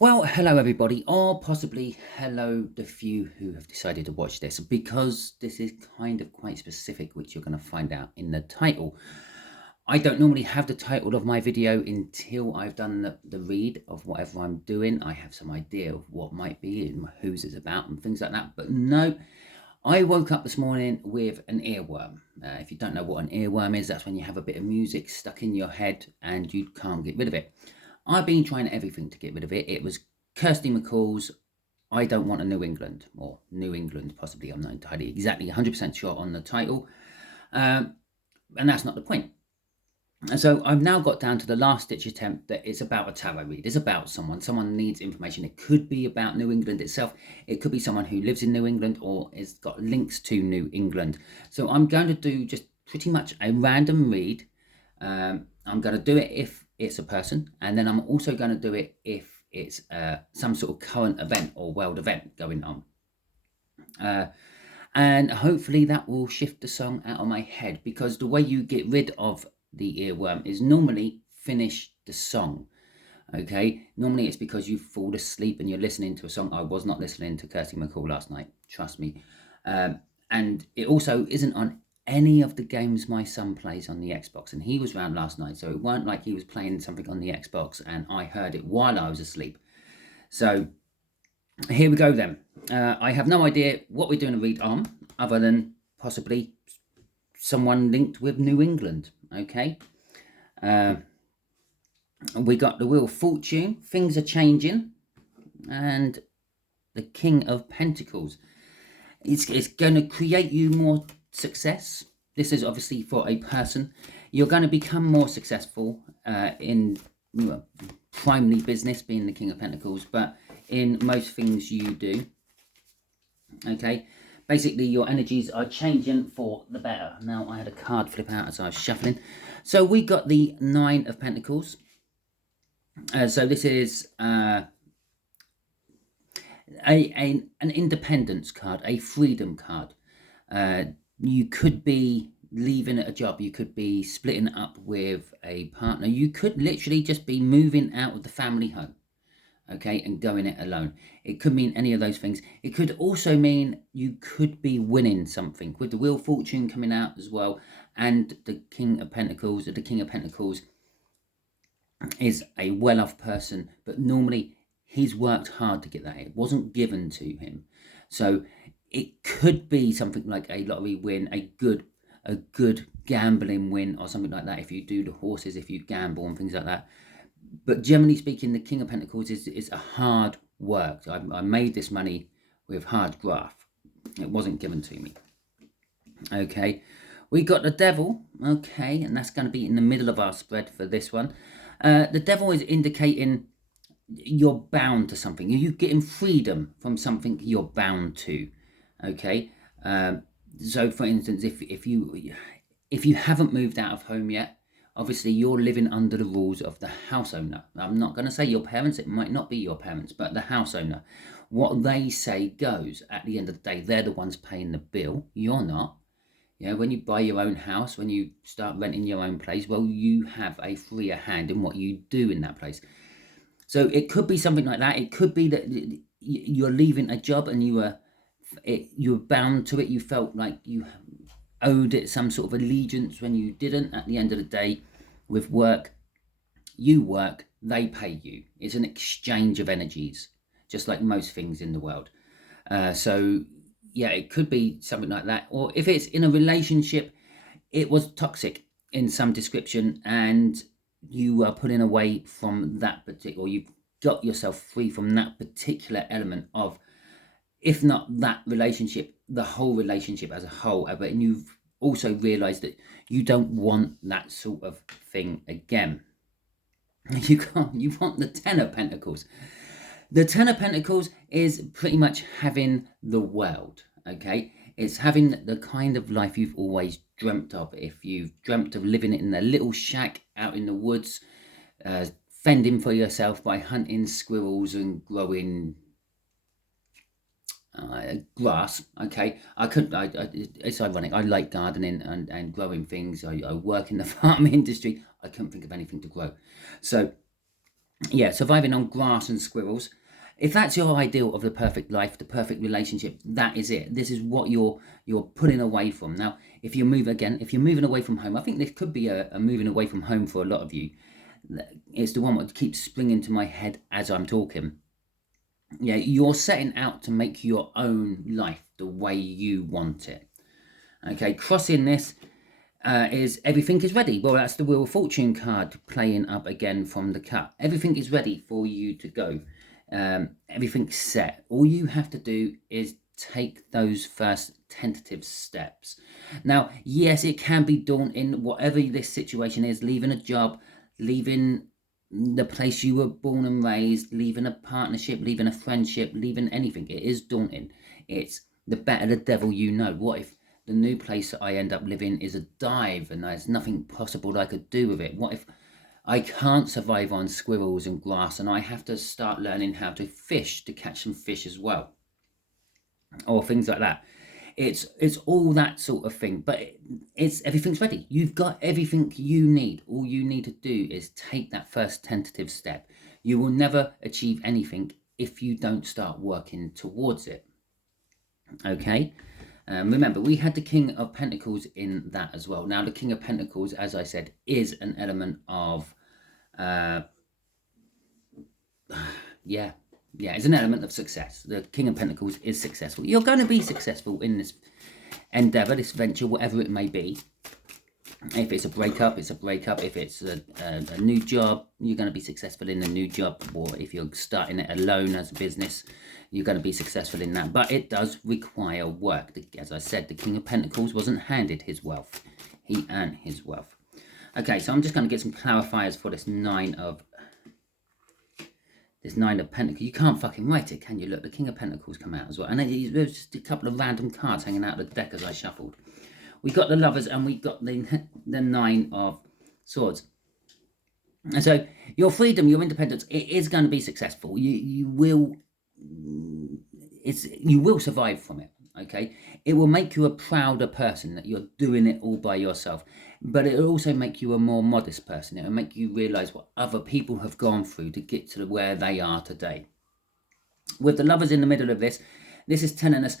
Well, hello everybody, or possibly hello the few who have decided to watch this, because this is kind of quite specific, which you're going to find out in the title. I don't normally have the title of my video until I've done the read of whatever I'm doing. I have some idea of what might be and whose it's about and things like that, but no, I woke up this morning with an earworm. If you don't know what an earworm is, that's when you have a bit of music stuck in your head and you can't get rid of it. I've been trying everything to get rid of it. It was Kirsty McCall's I Don't Want a New England, or New England, possibly. I'm not entirely exactly 100% sure on the title. And that's not the point. And so I've now got down to the last ditch attempt that it's about a tarot read. It's about someone. Someone needs information. It could be about New England itself. It could be someone who lives in New England or has got links to New England. So I'm going to do just pretty much a random read. I'm going to do it if it's a person. And then I'm also going to do it if it's some sort of current event or world event going on. And hopefully that will shift the song out of my head, because the way you get rid of the earworm is normally finish the song. Okay, normally it's because you fall asleep and you're listening to a song. I was not listening to Kirsty McCall last night, trust me. And it also isn't on any of the games my son plays on the Xbox, and he was around last night, so it weren't like he was playing something on the Xbox and I heard it while I was asleep. So here we go then. I have no idea what we're doing a read on, other than possibly someone linked with New England. Okay. We got the Wheel of Fortune, things are changing, and the King of Pentacles. It's going to create you more success. This is obviously for a person. You're going to become more successful in primarily business, being the King of Pentacles, but in most things you do. Okay, basically your energies are changing for the better. Now, I had a card flip out as I was shuffling. So we got the Nine of Pentacles. So this is an independence card, a freedom card. You could be leaving a job, you could be splitting up with a partner, you could literally just be moving out of the family home, okay, and going it alone. It could mean any of those things. It could also mean you could be winning something, with the Wheel of Fortune coming out as well, and the King of Pentacles. The King of Pentacles is a well-off person, but normally he's worked hard to get that. It wasn't given to him. So it could be something like a lottery win, a good gambling win, or something like that. If you do the horses, if you gamble and things like that. But generally speaking, the King of Pentacles is a hard work. I made this money with hard graft. It wasn't given to me. Okay, we got the Devil. Okay, and that's going to be in the middle of our spread for this one. The Devil is indicating you're bound to something. You're getting freedom from something you're bound to. Okay, so for instance, if you haven't moved out of home yet, obviously you're living under the rules of the house owner. I'm not going to say your parents, it might not be your parents, but the house owner. What they say goes. At the end of the day, they're the ones paying the bill. You're not. You know, when you buy your own house, when you start renting your own place, well, you have a freer hand in what you do in that place. So it could be something like that. It could be that you're leaving a job and you were bound to it. You felt like you owed it some sort of allegiance when you didn't. At the end of the day, with work, you work, they pay you. It's an exchange of energies, just like most things in the world. So yeah, it could be something like that. Or if it's in a relationship, it was toxic in some description, and you are pulling away from that particular, or you've got yourself free from that particular element of, if not that relationship, the whole relationship as a whole. But you've also realized that you don't want that sort of thing again. You want the Ten of Pentacles. The Ten of Pentacles is pretty much having the world, okay? It's having the kind of life you've always dreamt of. If you've dreamt of living in a little shack out in the woods, fending for yourself by hunting squirrels and growing grass, okay? It's ironic. I like gardening and growing things. I work in the farm industry. I couldn't think of anything to grow. So Yeah, surviving on grass and squirrels. If that's your ideal of the perfect life, the perfect relationship, that is it. This is what you're pulling away from. Now, if you're moving away from home, I think this could be a moving away from home for a lot of you. It's the one that keeps springing to my head as I'm talking. Yeah, you're setting out to make your own life the way you want it. Okay, crossing this is everything is ready. Well, that's the Wheel of Fortune card playing up again from the cut. Everything is ready for you to go. Everything's set. All you have to do is take those first tentative steps. Now, yes, it can be daunting, whatever this situation is, leaving a job, leaving the place you were born and raised, leaving a partnership, leaving a friendship, leaving anything. It is daunting. It's the better the devil you know. What if the new place that I end up living is a dive and there's nothing possible I could do with it? What if I can't survive on squirrels and grass and I have to start learning how to fish to catch some fish as well? Or things like that. It's all that sort of thing, but it's everything's ready. You've got everything you need. All you need to do is take that first tentative step. You will never achieve anything if you don't start working towards it. Okay. Remember, we had the King of Pentacles in that as well. Now, the King of Pentacles, as I said, is an element of, it's an element of success. The King of Pentacles is successful. You're going to be successful in this endeavor, this venture, whatever it may be. If it's a breakup, it's a breakup. If it's a new job, you're going to be successful in the new job. Or if you're starting it alone as a business, you're going to be successful in that. But it does require work. As I said, the King of Pentacles wasn't handed his wealth. He earned his wealth. Okay, so I'm just going to get some clarifiers for this Nine of Pentacles. You can't fucking write it, can you? Look, the King of Pentacles come out as well. And there's just a couple of random cards hanging out of the deck as I shuffled. We got the Lovers and we got the Nine of Swords. And so your freedom, your independence, it is going to be successful. You will survive from it. Okay, it will make you a prouder person that you're doing it all by yourself, but it'll also make you a more modest person. It'll make you realize what other people have gone through to get to where they are today. With the Lovers in the middle of this is telling us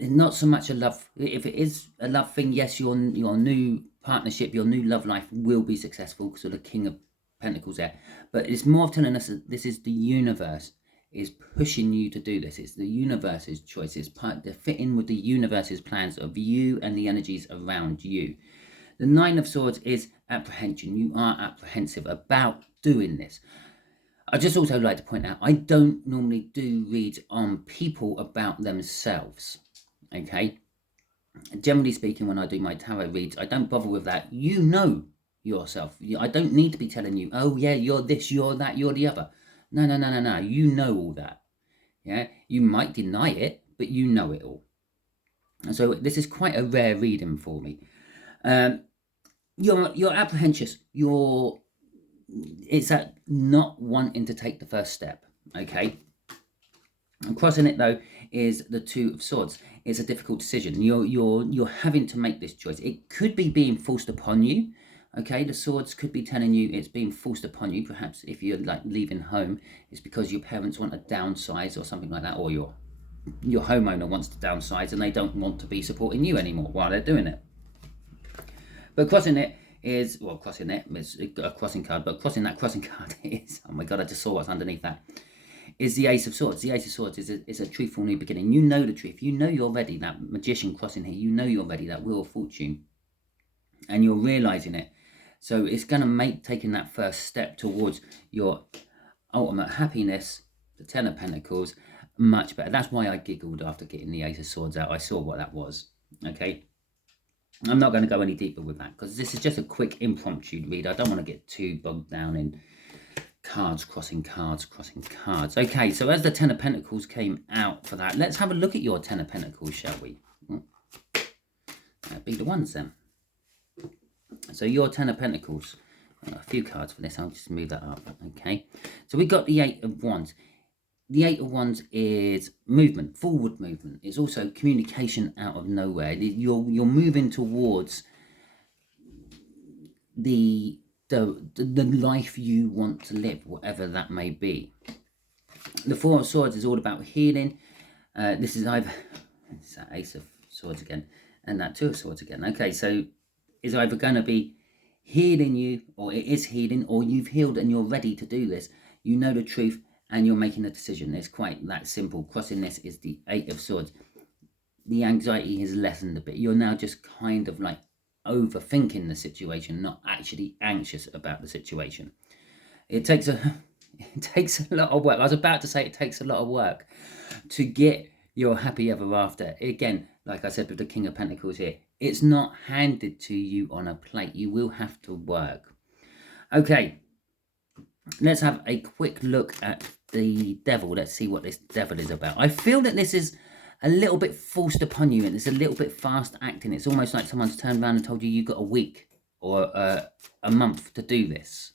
not so much a love. If it is a love thing, yes, your new partnership, your new love life will be successful because of the King of Pentacles there. But it's more of telling us that this is the universe is pushing you to do this. It's the universe's choice. It's to fit in with the universe's plans of you and the energies around you. The Nine of Swords is apprehension. You are apprehensive about doing this. I just also like to point out, I don't normally do reads on people about themselves. Okay, generally speaking, when I do my tarot reads, I don't bother with that. You know yourself. I don't need to be telling you, oh yeah, you're this, you're that, you're the other. No. You know all that. Yeah, you might deny it, but you know it all. And so this is quite a rare reading for me. You're apprehensive. It's that not wanting to take the first step. Okay. And crossing it though is the Two of Swords. It's a difficult decision. You're having to make this choice. It could be being forced upon you. Okay, the Swords could be telling you it's being forced upon you. Perhaps if you're like leaving home, it's because your parents want to downsize or something like that, or your homeowner wants to downsize and they don't want to be supporting you anymore while they're doing it. But crossing it is, well, crossing it is a crossing card, but crossing that crossing card is, oh my god, I just saw what's underneath that, is the Ace of Swords. The Ace of Swords is a truthful new beginning. You know the truth. You know you're ready. That Magician crossing here, you know you're ready. That Wheel of Fortune. And you're realizing it. So it's going to make taking that first step towards your ultimate happiness, the Ten of Pentacles, much better. That's why I giggled after getting the Ace of Swords out. I saw what that was. Okay. I'm not going to go any deeper with that because this is just a quick impromptu read. I don't want to get too bogged down in cards, crossing cards. Okay, so as the Ten of Pentacles came out for that, let's have a look at your Ten of Pentacles, shall we? That'd be the ones then. So your Ten of Pentacles, a few cards for this, I'll just move that up. Okay, so we got the Eight of Wands. The Eight of Wands is movement, forward movement. It's also communication out of nowhere. You're moving towards the the life you want to live, whatever that may be. The Four of Swords is all about healing. This is either, it's that Ace of Swords again, and that Two of Swords again. Okay, so it's either going to be healing you, or it is healing, or you've healed and you're ready to do this. You know the truth and you're making a decision. It's quite that simple. Crossing this is the Eight of Swords. The anxiety has lessened a bit. You're now just kind of like overthinking the situation, not actually anxious about the situation. It takes a lot of work. I was about to say it takes a lot of work to get your happy ever after. Again, like I said with the King of Pentacles here, it's not handed to you on a plate. You will have to work. Okay, let's have a quick look at the Devil. Let's see what this Devil is about. I feel that this is a little bit forced upon you, and it's a little bit fast acting. It's almost like someone's turned around and told you you've got a week or a month to do this.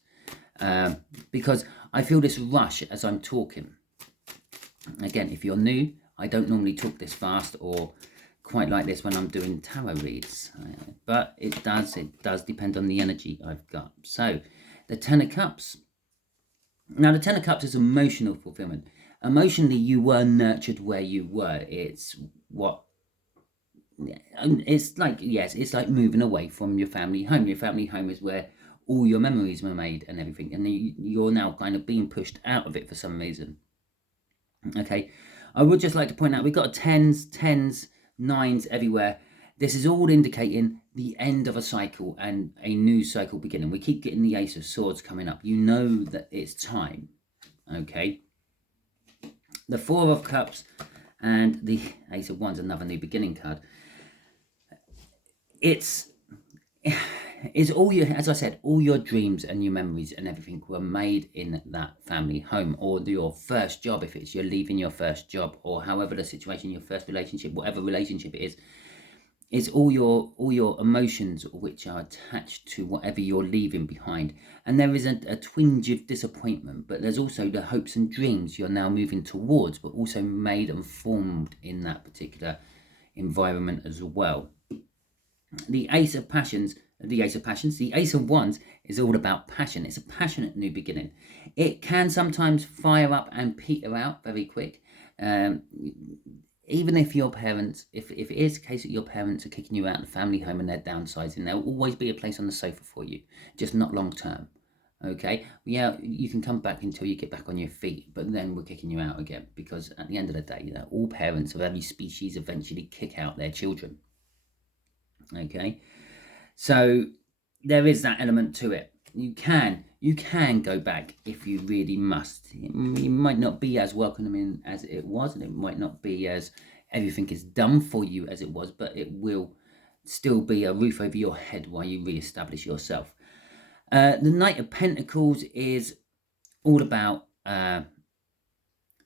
Because I feel this rush as I'm talking. Again, if you're new, I don't normally talk this fast or quite like this when I'm doing tarot reads. But it does depend on the energy I've got. So, the Ten of Cups. Now, the Ten of Cups is emotional fulfillment. Emotionally, you were nurtured where you were. It's like, yes, it's like moving away from your family home. Your family home is where all your memories were made and everything. And you're now kind of being pushed out of it for some reason. Okay. I would just like to point out, we've got tens, nines everywhere. This is all indicating the end of a cycle and a new cycle beginning. We keep getting the Ace of Swords coming up. You know that it's time. Okay. The Four of Cups and the Ace of Wands, another new beginning card. It's all your, as I said, all your dreams and your memories and everything were made in that family home, or your first job, if it's you're leaving your first job, or however the situation, your first relationship, whatever relationship it is all your emotions which are attached to whatever you're leaving behind. And there is a twinge of disappointment, but there's also the hopes and dreams you're now moving towards, but also made and formed in that particular environment as well. The Ace of Passions, the Ace of Wands is all about passion. It's a passionate new beginning. It can sometimes fire up and peter out very quick. Even if your parents, if it is the case that your parents are kicking you out of the family home and they're downsizing, there will always be a place on the sofa for you, just not long term. Okay, yeah, you can come back until you get back on your feet, but then we're kicking you out again, because at the end of the day, you know, all parents of every species eventually kick out their children. Okay, so there is that element to it. You can go back if you really must. It might not be as welcoming as it was, and it might not be as everything is done for you as it was, but it will still be a roof over your head while you re-establish yourself. The Knight of Pentacles is all about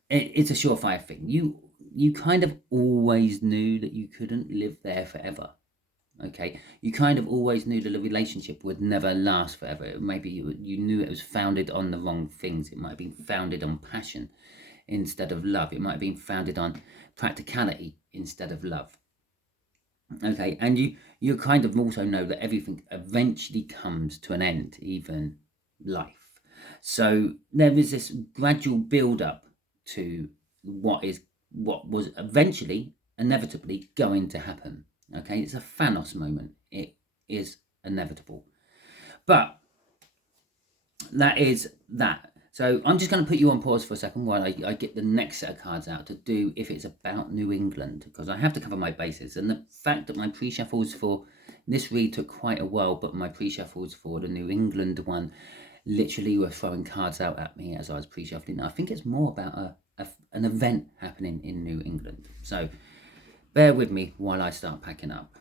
it's a surefire thing. You kind of always knew that you couldn't live there forever. Okay, you kind of always knew that the relationship would never last forever. Maybe you knew it was founded on the wrong things. It might have been founded on passion instead of love. It might have been founded on practicality instead of love. Okay, and you kind of also know that everything eventually comes to an end, even life. So there is this gradual build-up to what was eventually, inevitably going to happen. Okay, it's a Thanos moment. It is inevitable. But that is that. So I'm just going to put you on pause for a second while I get the next set of cards out to do if it's about New England, because I have to cover my bases. And the fact that my pre-shuffles for this read took quite a while, but my pre-shuffles for the New England one literally were throwing cards out at me as I was pre-shuffling. I think it's more about an event happening in New England. So bear with me while I start packing up.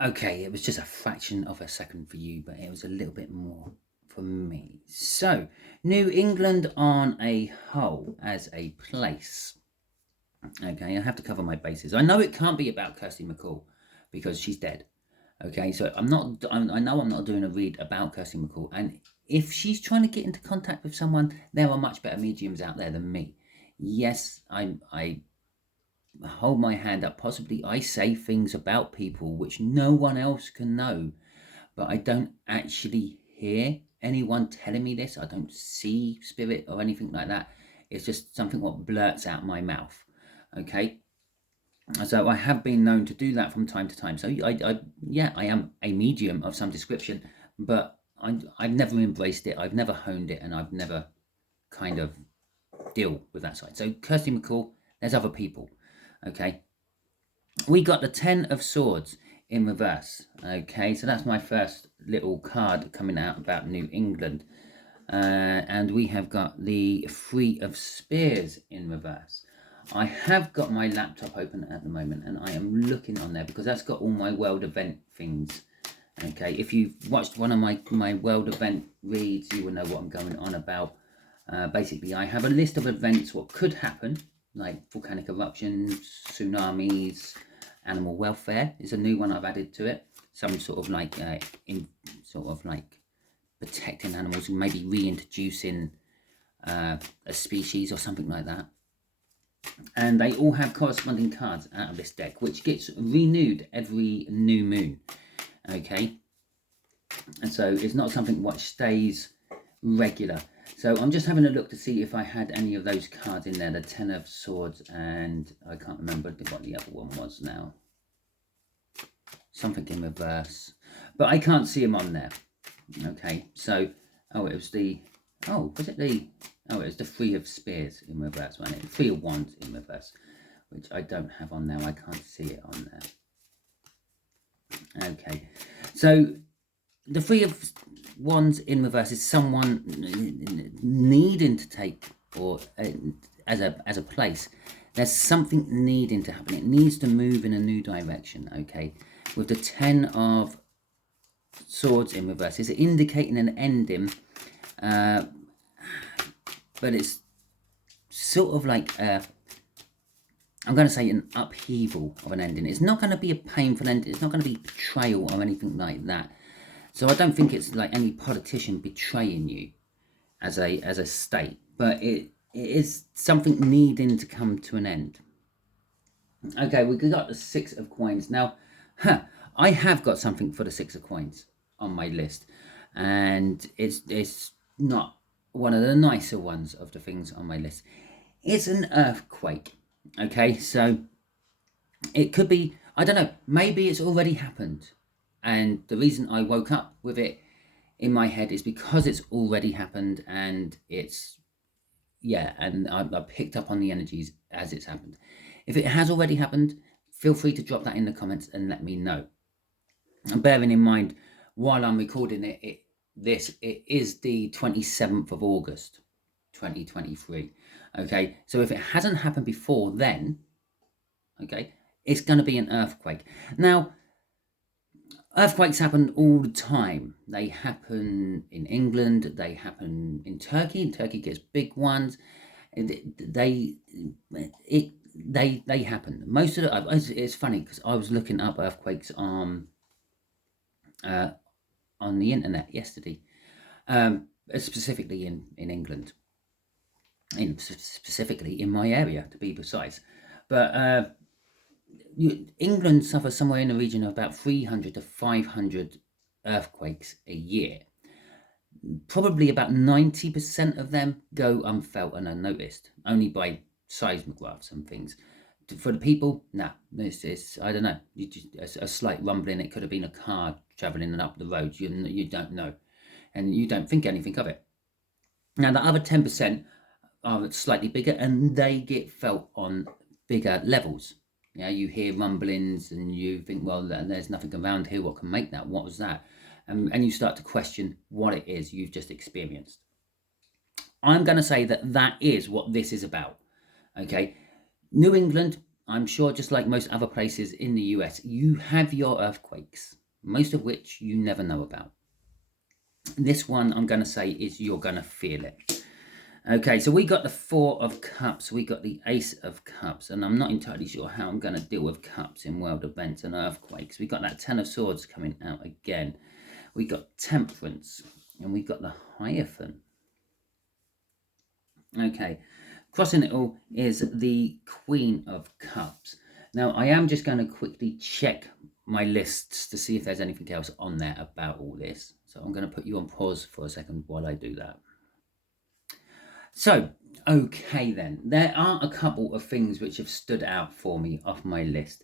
Okay, it was just a fraction of a second for you, but it was a little bit more for me. So, New England on a whole as a place. Okay, I have to cover my bases. I know it can't be about Kirsty McCall because she's dead. Okay, so I know I'm not doing a read about Kirsty McCall. And if she's trying to get into contact with someone, there are much better mediums out there than me. Yes, I hold my hand up. Possibly I say things about people which no one else can know. but I don't actually hear anyone telling me this. I don't see spirit or anything like that. It's just something what blurts out my mouth. Okay. So I have been known to do that from time to time. So yeah, I am a medium of some description, but I've never embraced it. I've never honed it, and I've never kind of deal with that side. So Kirsty McCall, there's other people. Okay. We got the 10 of Swords in reverse. Okay, so that's my first little card coming out about New England. And we have got the 3 of Spears in reverse. I have got my laptop open at the moment, and I am looking on there because that's got all my world event things. Okay, if you've watched one of my world event reads, you will know what I'm going on about. Basically, I have a list of events what could happen, like volcanic eruptions, tsunamis, animal welfare is a new one I've added to it. Some sort of like protecting animals, maybe reintroducing a species or something like that. And they all have corresponding cards out of this deck, which gets renewed every new moon. Okay, and so it's not something which stays regular. So I'm just having a look to see if I had any of those cards in there. The 10 of Swords, and I can't remember what the other one was now. Something in reverse, but I can't see them on there. Okay, so it was the it was the 3 of Spears in reverse, wasn't it? 3 of Wands in reverse, which I don't have on there. I can't see it on there. Okay, so the 3 of Wands in reverse is someone needing to take, or as a place. There's something needing to happen. It needs to move in a new direction. Okay, with the 10 of Swords in reverse, is indicating an ending, but it's sort of like I'm going to say an upheaval of an ending. It's not going to be a painful ending. It's not going to be betrayal or anything like that. So I don't think it's like any politician betraying you as a state, but it is something needing to come to an end. Okay, we got the 6 of Coins. Now, I have got something for the 6 of Coins on my list, and it's not one of the nicer ones of the things on my list. It's an earthquake. Okay, so it could be, I don't know, maybe it's already happened, and the reason I woke up with it in my head is because it's already happened, and and I picked up on the energies as it's happened. If it has already happened, feel free to drop that in the comments and let me know. And bearing in mind, while I'm recording it is the 27th of August 2023. Okay, so if it hasn't happened before then, okay, it's going to be an earthquake. Now, earthquakes happen all the time. They happen in England, they happen in Turkey. Turkey gets big ones. They happen. Most of it's funny because I was looking up earthquakes on the internet yesterday, specifically in England, specifically in my area to be precise. But England suffers somewhere in the region of about 300 to 500 earthquakes a year. Probably about 90% of them go unfelt and unnoticed, only by seismographs and things. For the people, it's I don't know. A slight rumbling. It could have been a car travelling up the road. You don't know, and you don't think anything of it. Now the other 10% are slightly bigger, and they get felt on bigger levels. Yeah, you hear rumblings, and you think, well, there's nothing around here. What can make that? What was that? And you start to question what it is you've just experienced. I'm going to say that is what this is about. Okay. New England, I'm sure, just like most other places in the US, you have your earthquakes, most of which you never know about. This one, I'm going to say, is you're going to feel it. Okay, so we got the 4 of Cups, we got the Ace of Cups, and I'm not entirely sure how I'm going to deal with cups in world events and earthquakes. We got that 10 of Swords coming out again. We got Temperance, and we got the Hierophant. Okay, crossing it all is the Queen of Cups. Now, I am just going to quickly check my lists to see if there's anything else on there about all this. So I'm going to put you on pause for a second while I do that. So, okay then, there are a couple of things which have stood out for me off my list,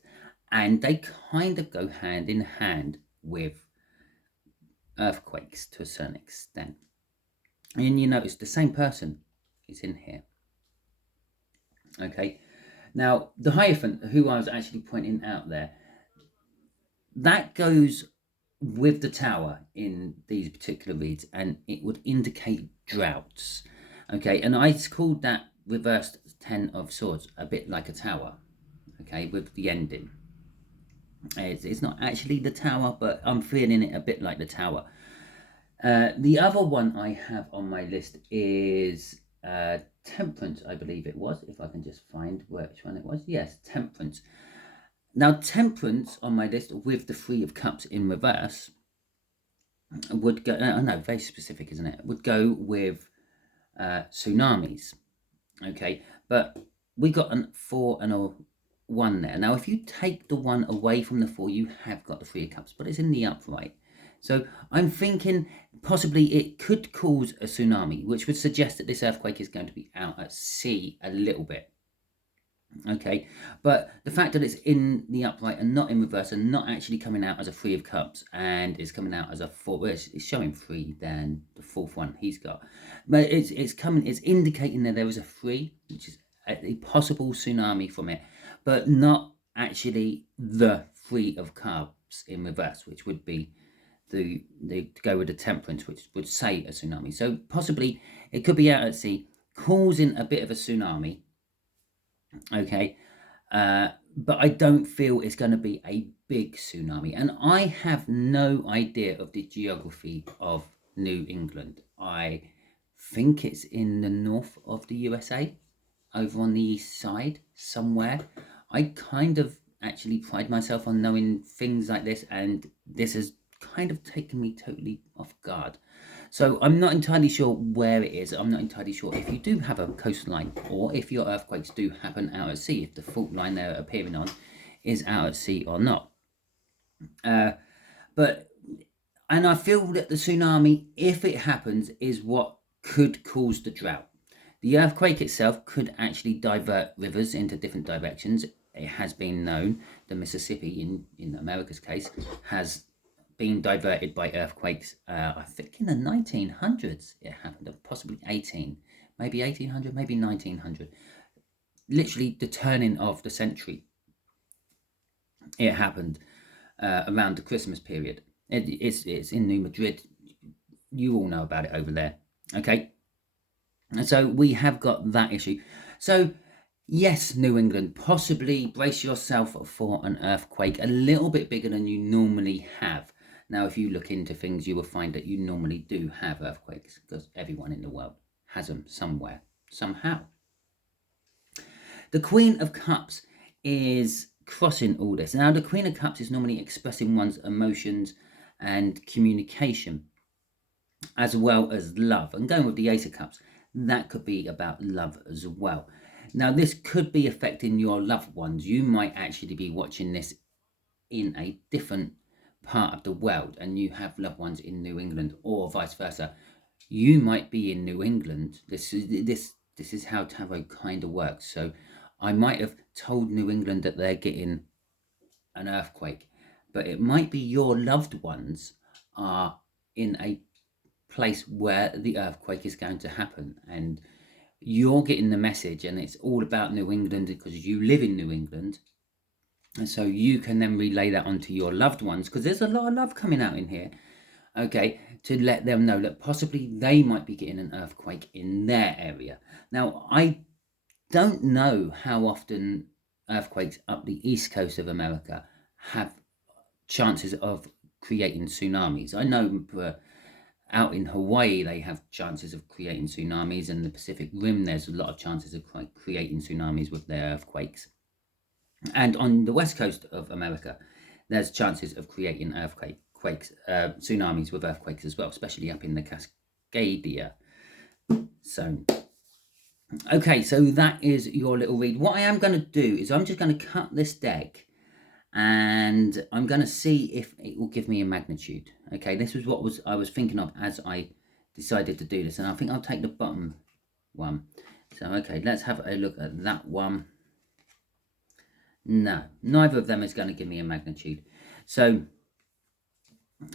and they kind of go hand in hand with earthquakes to a certain extent. And you notice the same person is in here. Okay, now the Hierophant, who I was actually pointing out there, that goes with the Tower in these particular reads, and it would indicate droughts. Okay, and I called that reversed Ten of Swords a bit like a tower, okay, with the ending. It's not actually the Tower, but I'm feeling it a bit like the Tower. The other one I have on my list is Temperance, I believe it was, if I can just find which one it was. Yes, Temperance. Now, Temperance on my list with the Three of Cups in reverse would go, I know, very specific, isn't it? Would go with tsunamis, okay? But we got a 4 and a 1 there. Now, if you take the 1 away from the 4, you have got the Three of Cups, but it's in the upright. So I'm thinking possibly it could cause a tsunami, which would suggest that this earthquake is going to be out at sea a little bit. Okay, but the fact that it's in the upright and not in reverse and not actually coming out as a Three of Cups and is coming out as a 4, well, it's showing 3, then the 4th one he's got, but it's indicating that there is a 3, which is a possible tsunami from it, but not actually the Three of Cups in reverse, which would be the to go with the Temperance, which would say a tsunami. So possibly it could be out at sea, causing a bit of a tsunami. Okay, but I don't feel it's going to be a big tsunami, and I have no idea of the geography of New England. I think it's in the north of the USA, over on the east side somewhere. I kind of actually pride myself on knowing things like this, and this has kind of taken me totally off guard. So I'm not entirely sure where it is. I'm not entirely sure if you do have a coastline, or if your earthquakes do happen out at sea, if the fault line they're appearing on is out at sea or not. And I feel that the tsunami, if it happens, is what could cause the drought. The earthquake itself could actually divert rivers into different directions. It has been known the Mississippi, in America's case, has been diverted by earthquakes. I think in the 1900s it happened, or possibly maybe 1800, maybe 1900. Literally the turning of the century. It happened around the Christmas period. It's in New Madrid. You all know about it over there. Okay, and so we have got that issue. So yes, New England, possibly brace yourself for an earthquake a little bit bigger than you normally have. Now, if you look into things, you will find that you normally do have earthquakes, because everyone in the world has them somewhere, somehow. The Queen of Cups is crossing all this. Now, the Queen of Cups is normally expressing one's emotions and communication, as well as love. And going with the Ace of Cups, that could be about love as well. Now, this could be affecting your loved ones. You might actually be watching this in a different part of the world, and you have loved ones in New England, or vice versa. You might be in New England. This is how tarot kind of works. So I might have told New England that they're getting an earthquake, but it might be your loved ones are in a place where the earthquake is going to happen, and you're getting the message, and it's all about New England because you live in New England. And so you can then relay that onto your loved ones, because there's a lot of love coming out in here, okay, to let them know that possibly they might be getting an earthquake in their area. Now, I don't know how often earthquakes up the east coast of America have chances of creating tsunamis. I know out in Hawaii they have chances of creating tsunamis, and the Pacific Rim there's a lot of chances of creating tsunamis with their earthquakes. And on the west coast of America, there's chances of creating tsunamis with earthquakes as well, especially up in the Cascadia zone. Okay, so that is your little read. What I am going to do is I'm just going to cut this deck and I'm going to see if it will give me a magnitude. Okay, this was what I was thinking of as I decided to do this, and I think I'll take the bottom one. So okay, let's have a look at that one. No, neither of them is going to give me a magnitude. So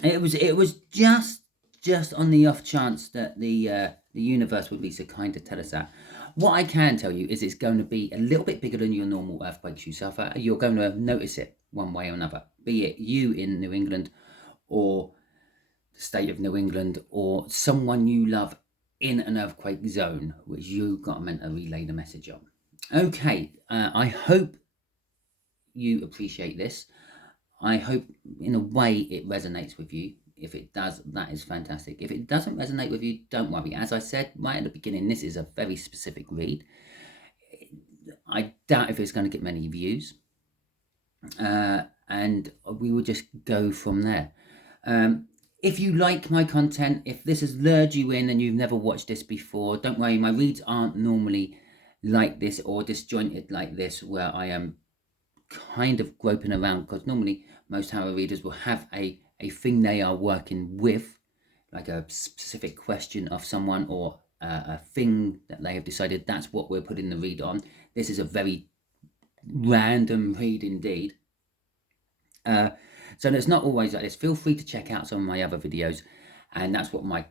it was just on the off chance that the universe would be so kind to tell us that. What I can tell you is it's going to be a little bit bigger than your normal earthquakes you suffer. You're going to notice it one way or another, be it you in New England or the state of New England or someone you love in an earthquake zone, which you've got meant to relay the message on. Okay, I hope you appreciate this. I hope in a way it resonates with you. If it does, that is fantastic. If it doesn't resonate with you, don't worry. As I said right at the beginning, this is a very specific read. I doubt if it's going to get many views. And we will just go from there. If you like my content, if this has lured you in and you've never watched this before, don't worry, my reads aren't normally like this or disjointed like this, where I am kind of groping around, because normally most tarot readers will have a thing they are working with, like a specific question of someone or a thing that they have decided that's what we're putting the read on. This is a very random read indeed. So it's not always like this. Feel free to check out some of my other videos, and that's what my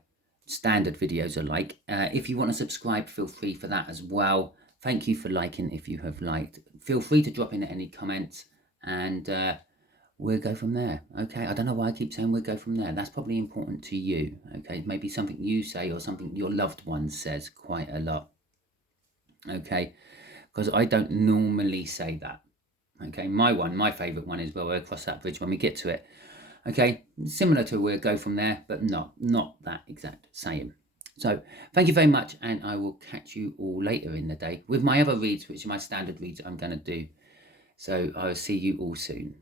standard videos are like. If you want to subscribe, feel free for that as well. Thank you for liking if you have liked. Feel free to drop in any comments, and we'll go from there. Okay, I don't know why I keep saying we'll go from there. That's probably important to you. Okay, maybe something you say or something your loved one says quite a lot. Okay, because I don't normally say that. Okay, my favourite one is, well, we'll cross that bridge when we get to it. Okay, similar to we'll go from there, but not that exact same. So thank you very much, and I will catch you all later in the day with my other reads, which are my standard reads I'm going to do. So I will see you all soon.